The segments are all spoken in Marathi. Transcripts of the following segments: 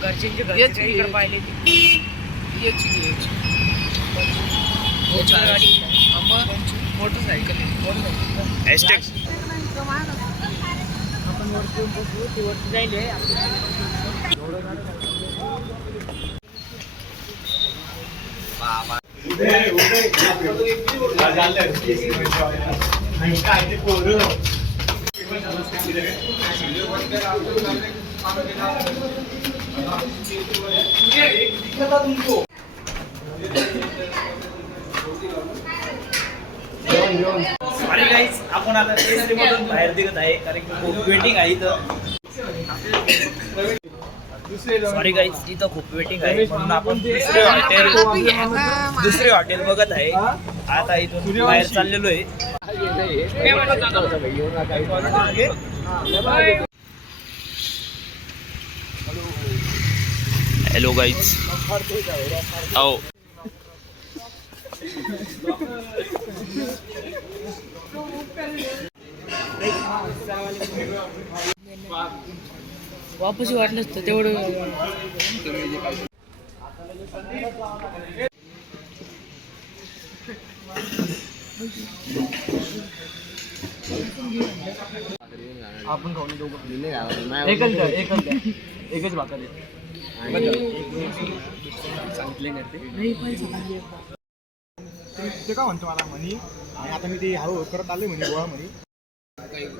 घरच्यांचे घरचे इकडे पाहिले मोटरसायकल आपण वरती बसू ती वरती जाईल अरे गाईस आपण आता केसरी मधून बाहेर निघत आहे कारण की खूप वेटिंग आहे इथं. सॉरी गाईस इथं खूप वेटिंग आहे म्हणून आपण दुसरे हॉटेल बघत आहे. आता इथून बाहेर चाललेलो आहे. हॅलो गाईस आओ वापस वाटलं असतं तेवढं. आपण खाऊन एकच भाकर सांगितले ते का म्हणतो मला म्हणी आणि आता मी ते हळू करत आले म्हणे गोळा म्हणे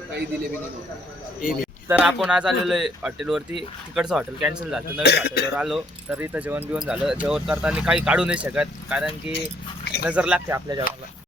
काही दिले मी. तर आपण आज आलेलो आहे हॉटेलवरती. तिकडचं हॉटेल कॅन्सल झालं, नवीन हॉटेलवर आलो. तर इथं जेवण बिवण झालं. जेवण करताना काही काढू नाही शकत कारण की नजर लागते आपल्या जेवणाला.